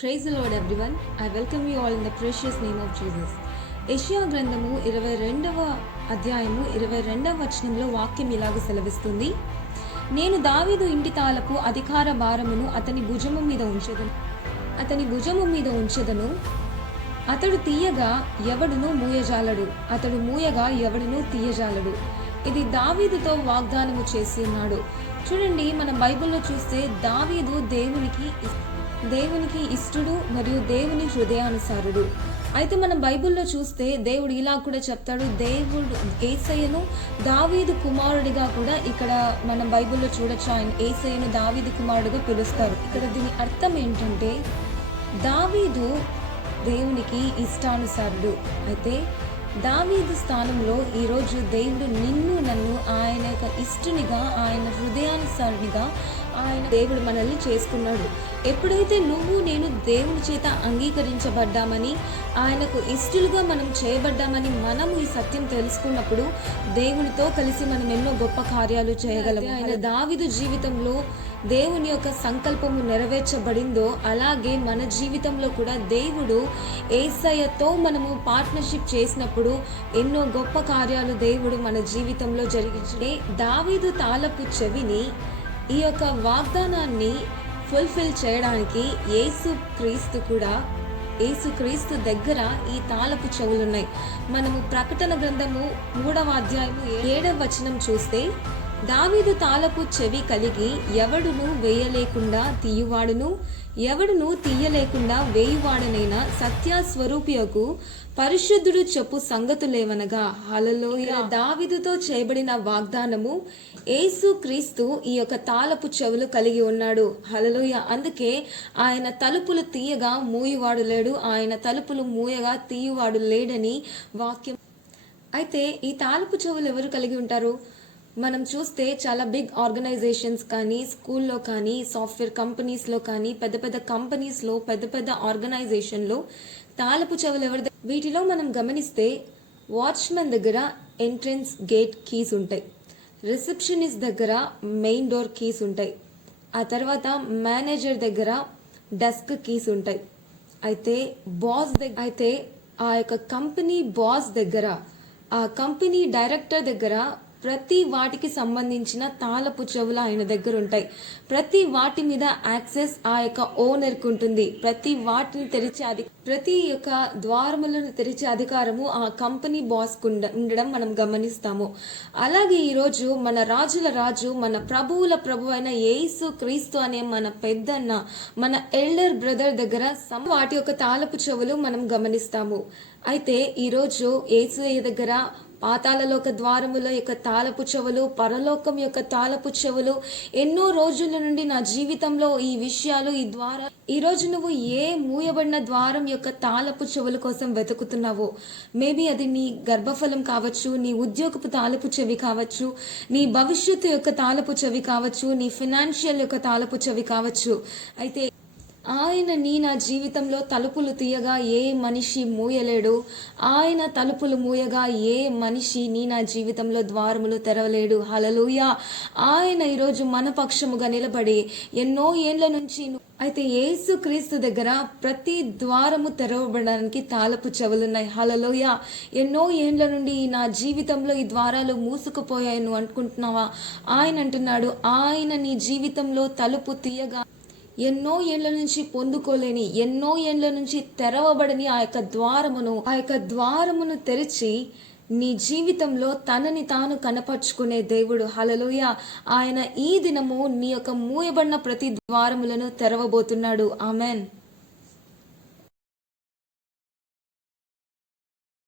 Praise the Lord everyone. I welcome you all in the precious name of Jesus. యెషయా గ్రంథము 22వ అధ్యాయము 22వ వచనంలో వాక్యం ఇలాగ సెలవిస్తుంది. నేను దావీదు ఇంటి తాళపు అధికార భారమును అతని భుజము మీద ఉంచెదను. అతడు తీయగా ఎవడును మూయజాలడు, అతడు మూయగా ఎవడును తీయజాలడు. ఇది దావీదుతో వాగ్దానము చేసి ఉన్నాడు. చూడండి, మన బైబిల్లో చూస్తే దావీదు దేవునికి ఇష్టడు మరియు దేవుని హృదయానుసారుడు. అయితే మన బైబిల్లో చూస్తే దేవుడు ఇలా కూడా చెప్తాడు, దేవుడు యేసయ్యను దావీదు కుమారుడిగా కూడా ఇక్కడ మనం బైబిల్లో చూడొచ్చు. ఆయన యేసయ్యను దావీదు కుమారుడిగా పిలుస్తారు. ఇక్కడ దీని అర్థం ఏంటంటే దావీదు దేవునికి ఇష్టానుసారుడు. అయితే దావీదు స్థానంలో ఈరోజు దేవుడు నిన్ను నన్ను ఆయన యొక్క ఇష్టునిగా, ఆయన హృదయానుసారునిగా దేవుడు మనల్ని చేసుకున్నాడు. ఎప్పుడైతే నువ్వు నేను దేవుని చేత అంగీకరించబడ్డామని, ఆయనకు ఇష్టలుగా మనం చేయబడ్డామని మనం ఈ సత్యం తెలుసుకున్నప్పుడు దేవునితో కలిసి మనం ఎన్నో గొప్ప కార్యాలు చేయగలము. ఆయన దావీదు జీవితంలో దేవుని యొక్క సంకల్పము నెరవేర్చబడిందో అలాగే మన జీవితంలో కూడా దేవుడు యేసయ్యతో మనము పార్ట్నర్షిప్ చేసినప్పుడు ఎన్నో గొప్ప కార్యాలు దేవుడు మన జీవితంలో జరిగించే. దావీదు తాళపు చెవిని, ఈ యొక్క వాగ్దానాన్ని ఫుల్ఫిల్ చేయడానికి యేసుక్రీస్తు దగ్గర ఈ తాళపు చెవులున్నాయి. మనము ప్రకటన గ్రంథము 3వ అధ్యాయము 7వ వచనం చూస్తే, దావీదు తాళపు చెవి కలిగి ఎవడును వేయలేకుండా తీయువాడును, ఎవడును తీయలేకుండా వేయువాడనైన సత్యస్వరూపియకు పరిశుద్ధుడు చెప్పు సంగతులేవనగా. హల్లెలూయా. దావీదుతో చేయబడిన వాగ్దానము యేసుక్రీస్తు ఈ యొక్క తాళపు చెవులు కలిగి ఉన్నాడు. హల్లెలూయా. అందుకే ఆయన తలుపులు తీయగా మూయువాడు లేడు, ఆయన తలుపులు మూయగా తీయువాడు లేడని వాక్యం. అయితే ఈ తాళపు చెవులు ఎవరు కలిగి ఉంటారు? మనం చూస్తే చాలా బిగ్ ఆర్గనైజేషన్స్ కానీ, స్కూల్లో కానీ, సాఫ్ట్వేర్ కంపెనీస్లో కానీ, పెద్ద పెద్ద కంపెనీస్లో, పెద్ద పెద్ద ఆర్గనైజేషన్లో తాళపు చెవులు ఎవరి? వీటిలో మనం గమనిస్తే వాచ్మెన్ దగ్గర ఎంట్రన్స్ గేట్ కీస్ ఉంటాయి, రిసెప్షనిస్ట్ దగ్గర మెయిన్ డోర్ కీస్ ఉంటాయి, ఆ తర్వాత మేనేజర్ దగ్గర డెస్క్ కీస్ ఉంటాయి. అయితే ఆ యొక్క కంపెనీ బాస్ దగ్గర, ఆ కంపెనీ డైరెక్టర్ దగ్గర ప్రతి వాటికి సంబంధించిన తాళపు చెవులు ఆయన దగ్గర ఉంటాయి. ప్రతి వాటి మీద యాక్సెస్ ఆ యొక్క ఓనర్కి ఉంటుంది. ప్రతి వాటిని ప్రతి యొక్క ద్వారములను తెరిచే అధికారము ఆ కంపెనీ బాస్కు ఉండడం మనం గమనిస్తాము. అలాగే ఈరోజు మన రాజుల రాజు, మన ప్రభువుల ప్రభు అయిన యేసుక్రీస్తు అనే మన పెద్దన్న, మన ఎల్డర్ బ్రదర్ దగ్గర వాటి యొక్క తాళపు చెవులు మనం గమనిస్తాము. అయితే ఈరోజు యేసయ్య దగ్గర పాతాళలోక ద్వారముల యొక్క తాళపు చెవులు, పరలోకం యొక్క తాళపు చెవులు, ఎన్నో రోజుల నుండి నా జీవితంలో ఈ విషయాలు, ఈ ద్వారా ఈరోజు నువ్వు ఏ మూయబడిన ద్వారం యొక్క తాళపు చెవుల కోసం వెతుకుతున్నావో, మేబీ అది నీ గర్భఫలం కావచ్చు, నీ ఉద్యోగపు తాళపు చెవి కావచ్చు, నీ భవిష్యత్తు యొక్క తాళపు చెవి కావచ్చు, నీ ఫైనాన్షియల్ యొక్క తాళపు చెవి కావచ్చు. అయితే ఆయన నా జీవితంలో తలుపులు తీయగా ఏ మనిషి మూయలేడు, ఆయన తలుపులు మూయగా ఏ మనిషి నా జీవితంలో ద్వారములు తెరవలేడు. హల్లెలూయా. ఆయన ఈరోజు మన పక్షముగా నిలబడి ఎన్నో ఏండ్ల నుంచి. అయితే యేసుక్రీస్తు దగ్గర ప్రతి ద్వారము తెరవబడడానికి తాళపు చెవులున్నాయి. హల్లెలూయా. ఎన్నో ఏండ్ల నుండి నా జీవితంలో ఈ ద్వారాలు మూసుకుపోయాయి నువ్వు అనుకుంటున్నావా? ఆయన అంటున్నాడు, ఆయన నీ జీవితంలో తలుపు తీయగా ఎన్నో ఏళ్ల నుంచి పొందుకోలేని, ఎన్నో ఏళ్ల నుంచి తెరవబడని ఆ యొక్క ద్వారమును తెరిచి నీ జీవితంలో తనని తాను కనపరుచుకునే దేవుడు. హల్లెలూయా. ఆయన ఈ దినము నీ యొక్క మూయబడిన ప్రతి ద్వారములను తెరవబోతున్నాడు. ఆమెన్.